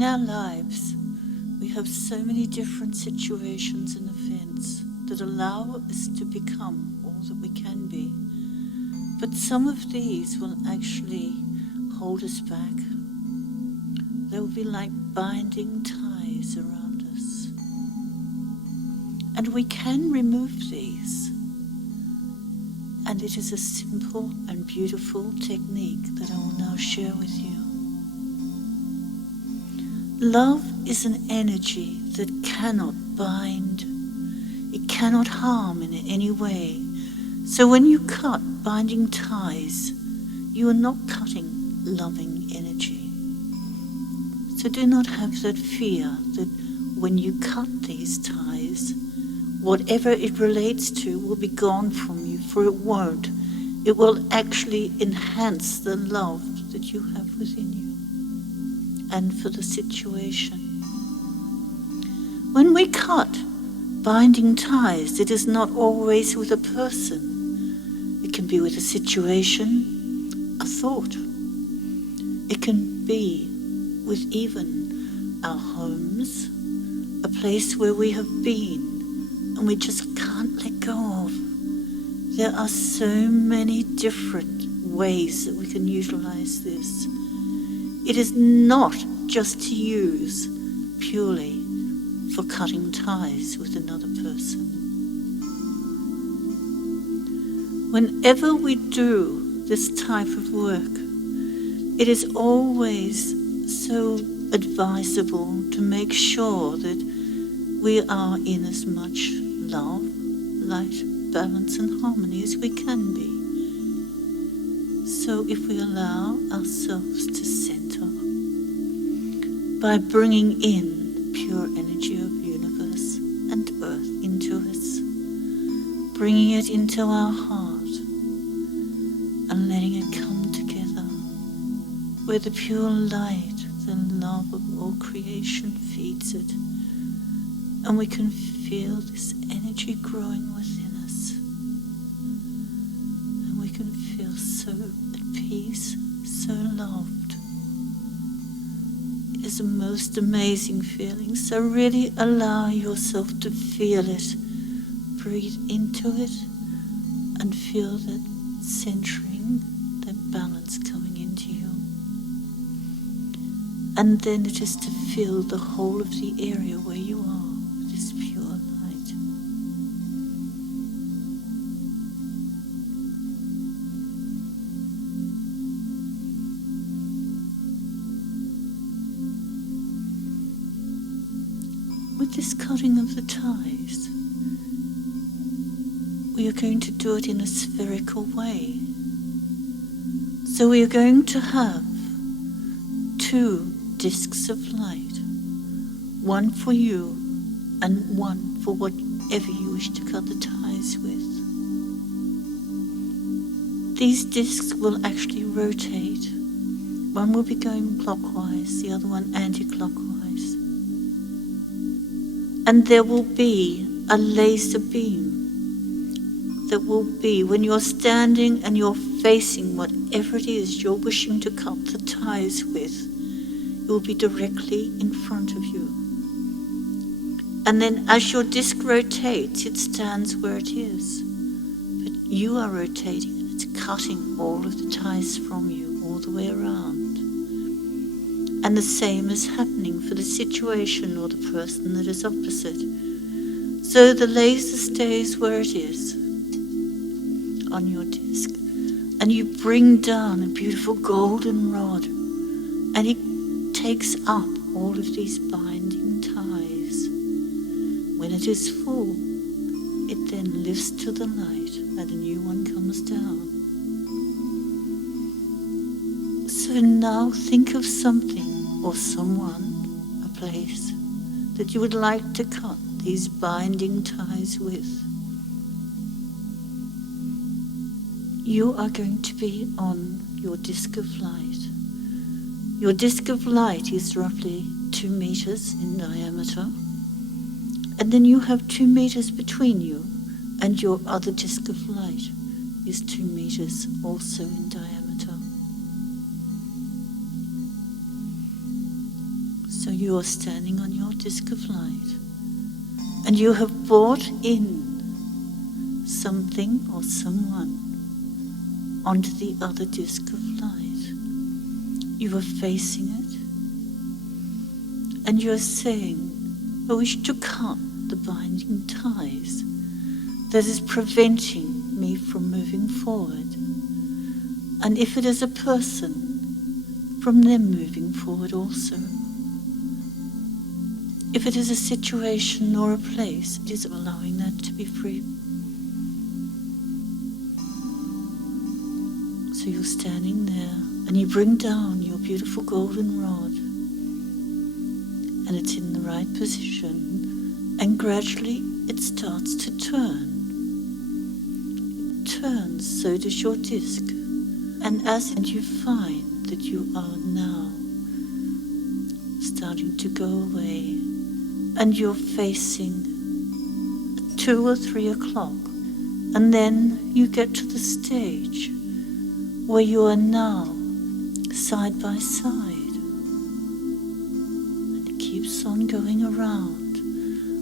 In our lives, we have so many different situations and events that allow us to become all that we can be. But some of these will actually hold us back. They will be like binding ties around us. And we can remove these. And it is a simple and beautiful technique that I will now share with you. Love is an energy that cannot bind. It cannot harm in any way. So when you cut binding ties, you are not cutting loving energy. So do not have that fear that when you cut these ties, whatever it relates to will be gone from you, for it won't. It will actually enhance the love that you have within you and for the situation. When we cut binding ties, it is not always with a person. It can be with a situation, a thought. It can be with even our homes, a place where we have been and we just can't let go of. There are so many different ways that we can utilize this. It is not just to use purely for cutting ties with another person. Whenever we do this type of work, it is always so advisable to make sure that we are in as much love, light, balance and harmony as we can be. So if we allow ourselves to center by bringing in pure energy of universe and earth into us, bringing it into our heart and letting it come together where the pure light, the love of all creation feeds it, and we can feel this energy growing within us, and we can feel so at peace, so loved. It is a most amazing feeling, so really allow yourself to feel it. Breathe into it and feel that centering, that balance coming into you. And then it is to fill the whole of the area where you are with this pure light. With this cutting of the ties, we are going to do it in a spherical way. So we are going to have 2 discs of light, one for you and one for whatever you wish to cut the ties with. These discs will actually rotate. One will be going clockwise, the other one anti-clockwise. And there will be a laser beam that will be, when you're standing and you're facing whatever it is you're wishing to cut the ties with, it will be directly in front of you. And then as your disc rotates, it stands where it is. But you are rotating and it's cutting all of the ties from you all the way around. And the same is happening for the situation or the person that is opposite. So the laser stays where it is on your disc, and you bring down a beautiful golden rod, and it takes up all of these binding ties. When it is full, it then lifts to the light and a new one comes down. So now think of something or someone, a place that you would like to cut these binding ties with. You are going to be on your disc of light. Your disc of light is roughly 2 meters in diameter, and then you have 2 meters between you and your other disc of light is 2 meters also in diameter. So you are standing on your disc of light, and you have brought in something or someone onto the other disc of light. You are facing it, and you are saying, I wish to cut the binding ties that is preventing me from moving forward. And if it is a person, from them moving forward also. If it is a situation or a place, it is allowing that to be free. So you're standing there, and you bring down your beautiful golden rod, and it's in the right position, and gradually it starts to turn. It turns, so does your disc, and you find that you are now starting to go away, and you're facing 2 or 3 o'clock, and then you get to the stage where you are now side by side, and it keeps on going around,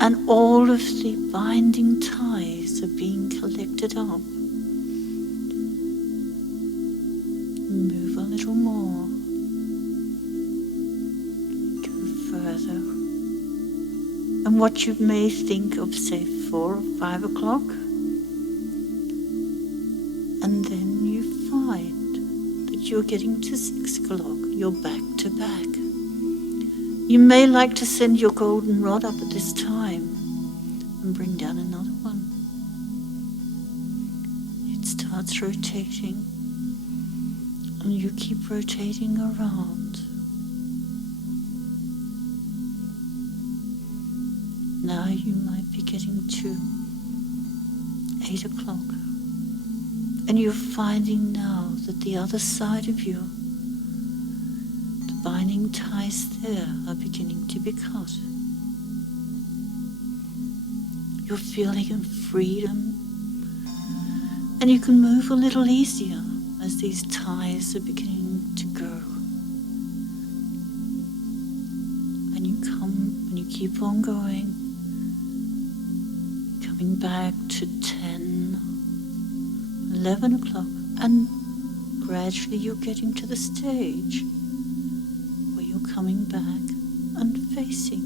and all of the binding ties are being collected up. Move a little more, go further, and what you may think of, say, 4 or 5 o'clock, and then you find that you're getting to 6 o'clock, you're back to back. You may like to send your golden rod up at this time and bring down another one. It starts rotating, and you keep rotating around. Now you might be getting to 8 o'clock, and you're finding now that the other side of you, the binding ties there are beginning to be cut. You're feeling in freedom, and you can move a little easier as these ties are beginning to go. And you come and you keep on going, coming back to 10, 11 o'clock, and gradually you're getting to the stage where you're coming back and facing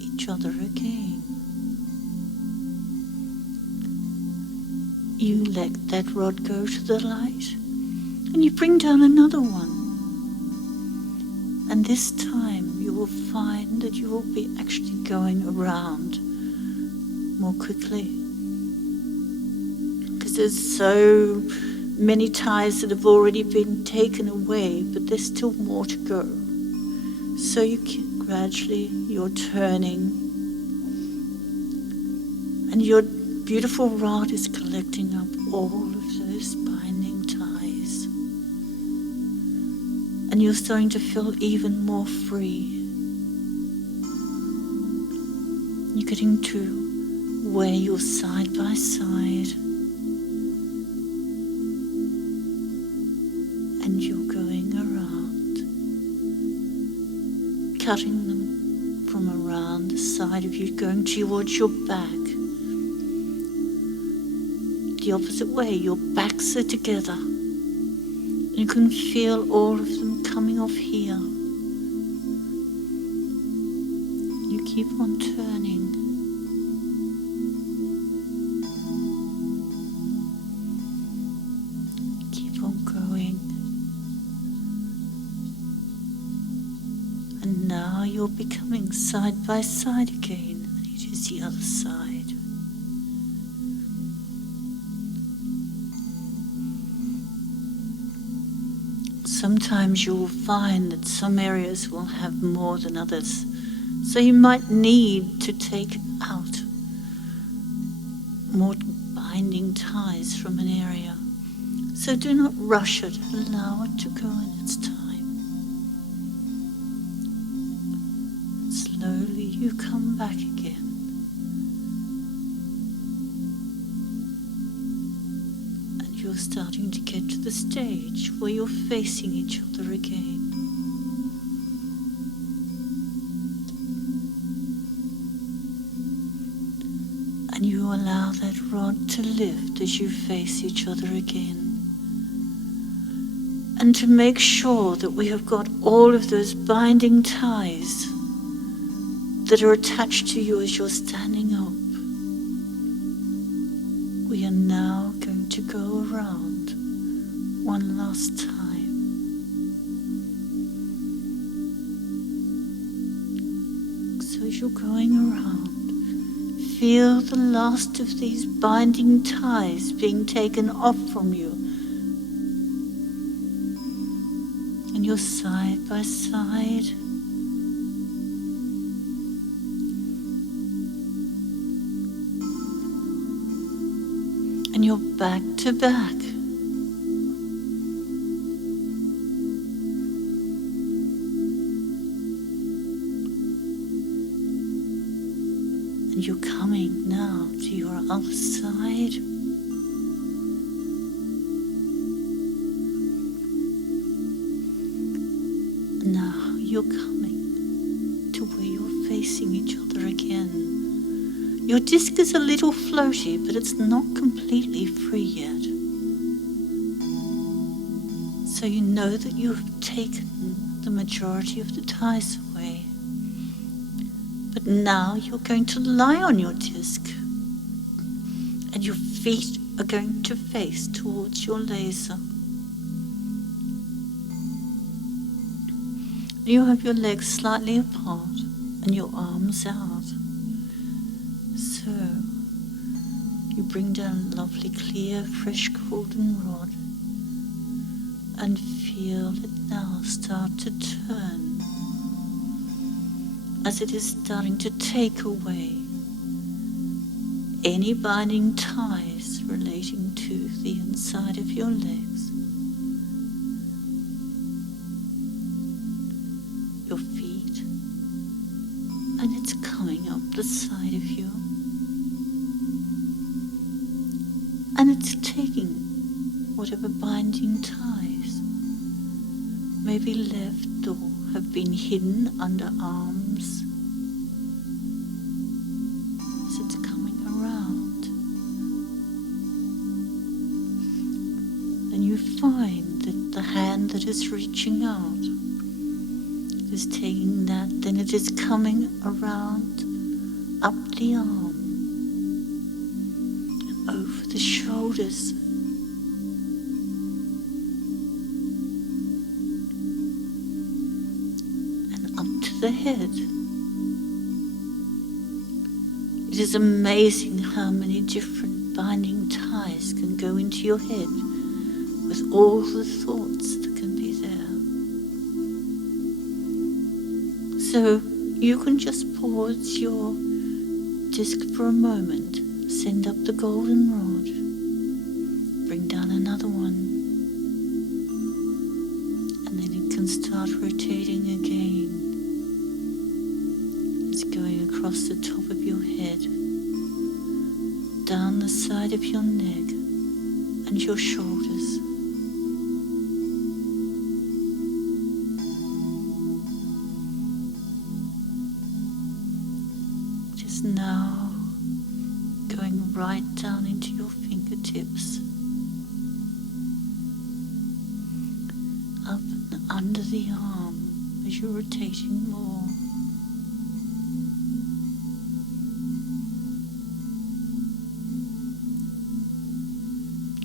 each other again. You let that rod go to the light, and you bring down another one. And this time you will find that you will be actually going around more quickly, because there's so many ties that have already been taken away, but there's still more to go. So you can gradually, you're turning, and your beautiful rod is collecting up all of those binding ties, and you're starting to feel even more free. You're getting to where you're side by side, and you're going around, cutting them from around the side of you, going towards your back. The opposite way, your backs are together. You can feel all of them coming off here. You keep on turning. Keep on going. And now you're becoming side by side again, and it is the other side. Sometimes you'll find that some areas will have more than others, so you might need to take out more binding ties from an area. So do not rush it, allow it to go in its time. Slowly you come back again. You're starting to get to the stage where you're facing each other again. allow that rod to lift as you face each other again. And to make sure that we have got all of those binding ties that are attached to you as you're standing up, we are now going to go around one last time. So as you're going around, feel the last of these binding ties being taken off from you. And you're side by side. And you're back to back. And you're coming now to your other side. Now you're coming to where you're facing each other again. Your disc is a little floaty, but it's not completely free yet. So you know that you have taken the majority of the ties away. But now you're going to lie on your disc, and your feet are going to face towards your laser. You have your legs slightly apart and your arms out. So you bring down a lovely, clear, fresh, golden rod and feel it now start to turn as it is starting to take away any binding ties relating to the inside of your legs, your feet, and it's coming up the side of you. And it's taking whatever binding ties may be left or have been hidden under arms as it's coming around. And you find that the hand that is reaching out is taking that, then it is coming around up the arm, over the shoulders, and up to the head. It is amazing how many different binding ties can go into your head with all the thoughts that can be there. So you can just pause your disc for a moment, send up the golden rod, bring down another one, and then it can start rotating again. It's going across the top of your head, down the side of your neck and your shoulders. It is now going right down into your fingertips, up and under the arm as you're rotating more.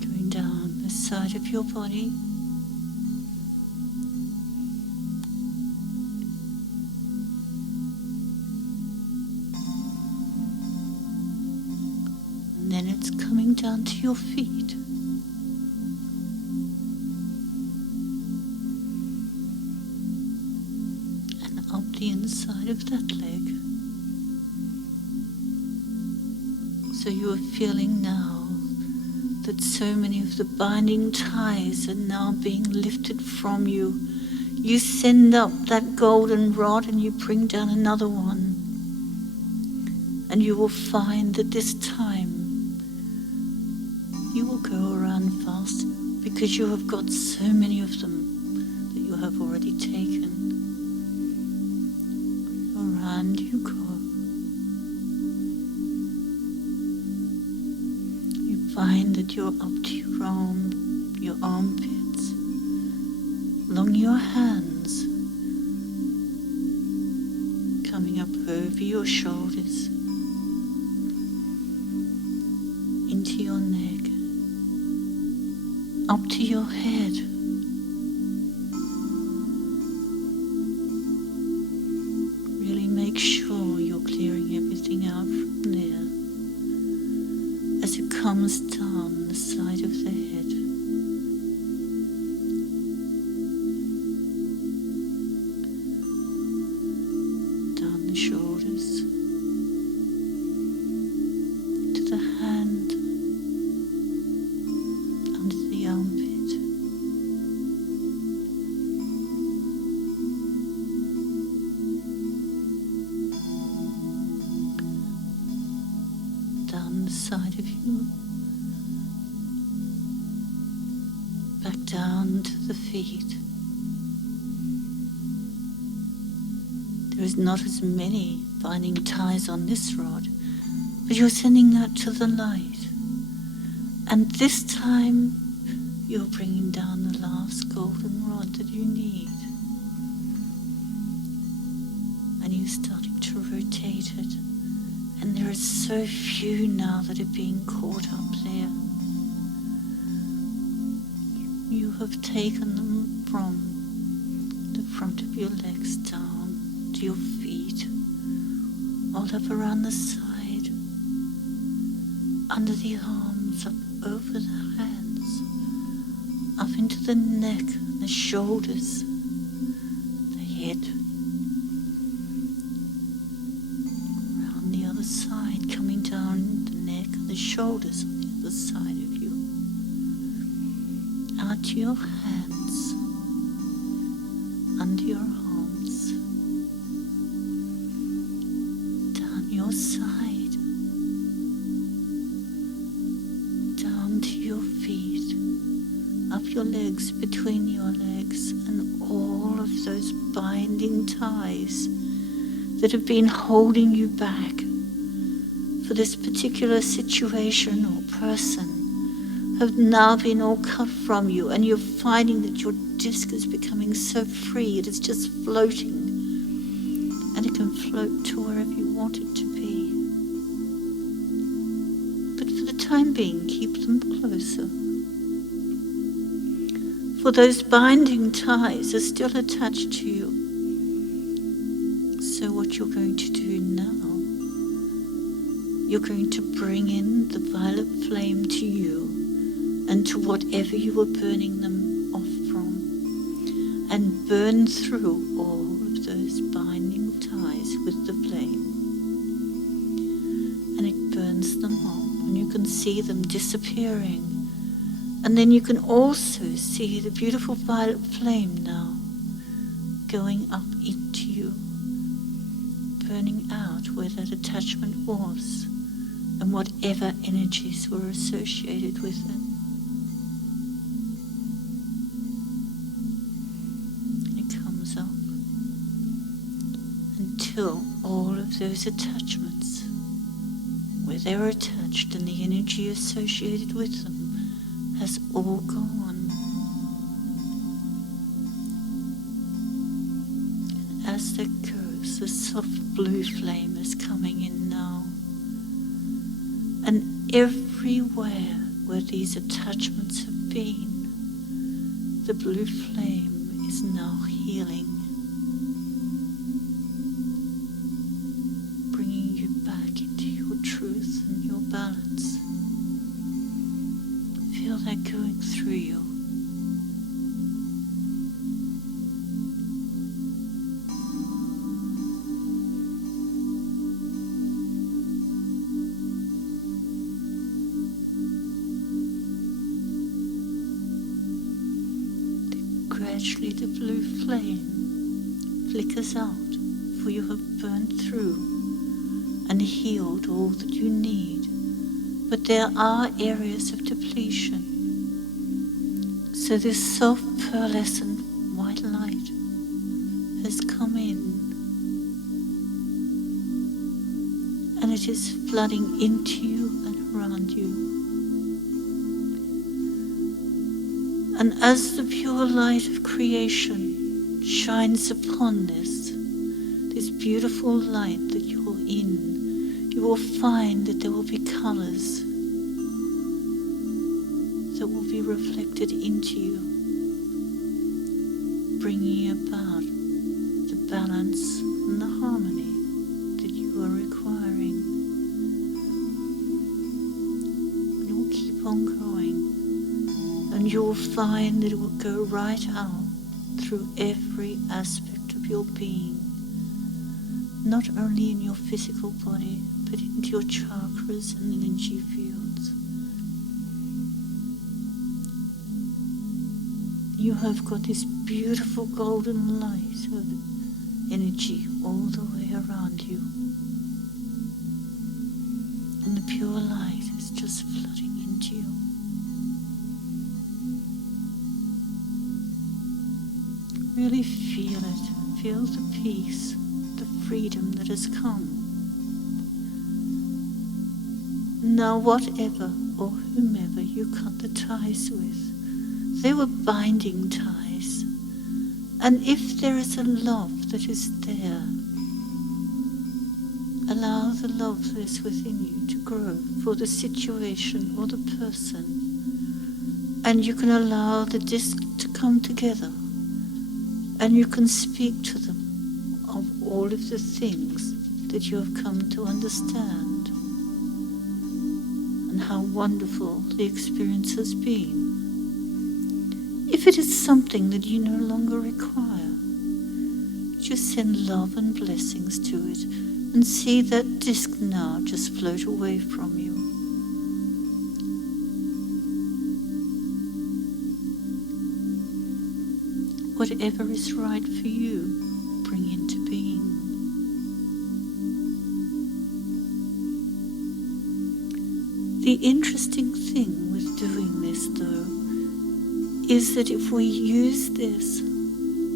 Going down the side of your body, and then it's coming down to your feet. And up the inside of that leg. So you are feeling now that so many of the binding ties are now being lifted from you. You send up that golden rod and you bring down another one. And you will find that this time you will go around fast because you have got so many of them that you have already taken. Around you go. Find that you're up to your armpits, along your hands, coming up over your shoulders, into your neck, up to your head. Really make sure you're clearing everything out from there as it comes down the side of the head. Down the shoulders, to the hand, under the armpit, down the side of you, back down to the feet. There is not as many binding ties on this rod, but you're sending that to the light. And this time, you're bringing down the last golden rod that you need. And you're starting to rotate it. And there are so few now that are being caught up there. You have taken them from the front of your legs down to your feet, all up around the side, under the arms, up over the hands, up into the neck, the shoulders, the head, around the other side, coming down the neck and the shoulders on the other side of you, out to your hands, under your arms, down your side, down to your feet, up your legs, between your legs, and all of those binding ties that have been holding you back for this particular situation or person have now been all cut from you, and you're finding that your disc is becoming so free, it is just floating, and it can float to wherever you want it to be. But for the time being, keep them closer. For those binding ties are still attached to you. So what you're going to do now, you're going to bring in the violet flame to you and to whatever you were burning them off from, and burn through all of those binding ties with the flame. And it burns them off, and you can see them disappearing. And then you can also see the beautiful violet flame now going up into you, burning out where that attachment was and whatever energies were associated with it. And it comes up until all of those attachments, where they were attached and the energy associated with them, has all gone. And as that goes, the soft blue flame is coming in now. And everywhere where these attachments have been, the blue flame is now healing, bringing you back into your truth and your balance. Feel that going through you. Gradually the blue flame flickers out, for you have burned through and healed all that you need. But there are areas of depletion. So this soft pearlescent white light has come in, and it is flooding into you and around you. And as the pure light of creation shines upon this beautiful light that you're in, you will find that there will be colors that will be reflected into you, bringing about the balance and the harmony that you are requiring. And it will keep on going, and you will find that it will go right out through every aspect of your being, not only in your physical body, but into your chakras and energy fields. You have got this beautiful golden light of energy all the way around you. And the pure light is just flooding into you. Really feel it. Feel the peace, the freedom that has come. Now whatever or whomever you cut the ties with, they were binding ties. And if there is a love that is there, allow the love that is within you to grow for the situation or the person. And you can allow the disc to come together, and you can speak to them of all of the things that you have come to understand and how wonderful the experience has been. If it is something that you no longer require, just send love and blessings to it and see that disc now just float away from you. Whatever is right for you, bring into being. The interesting thing with doing this, though, is that if we use this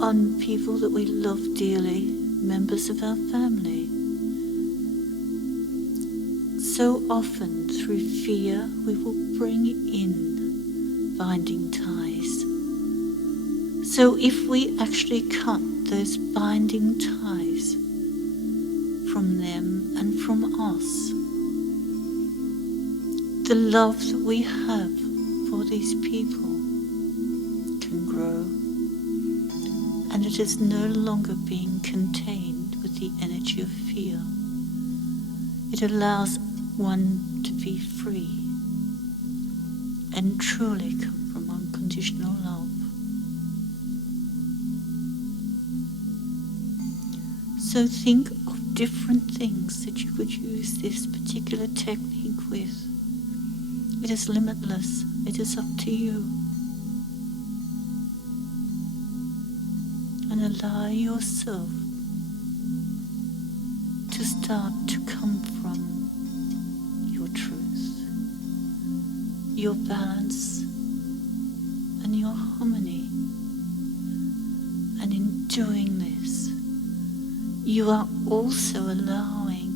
on people that we love dearly, members of our family, so often through fear we will bring in binding ties. So if we actually cut those binding ties from them and from us, the love that we have for these people can grow, and it is no longer being contained with the energy of fear. It allows one to be free and truly come from unconditional love. So think of different things that you could use this particular technique with. It is limitless. It is up to you. And allow yourself to start to come from your truth, your balance, and your harmony. And in doing this, you are also allowing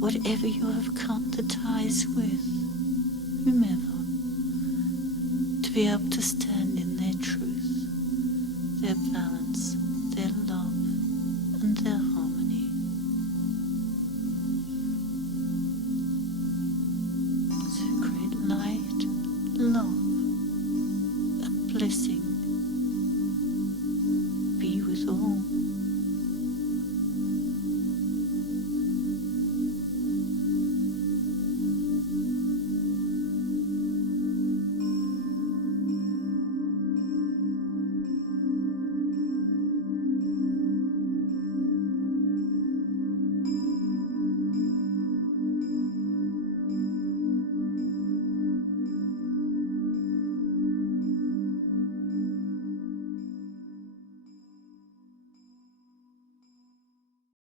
whatever you have cut the ties with, whomever, to be able to stand in their truth, their balance,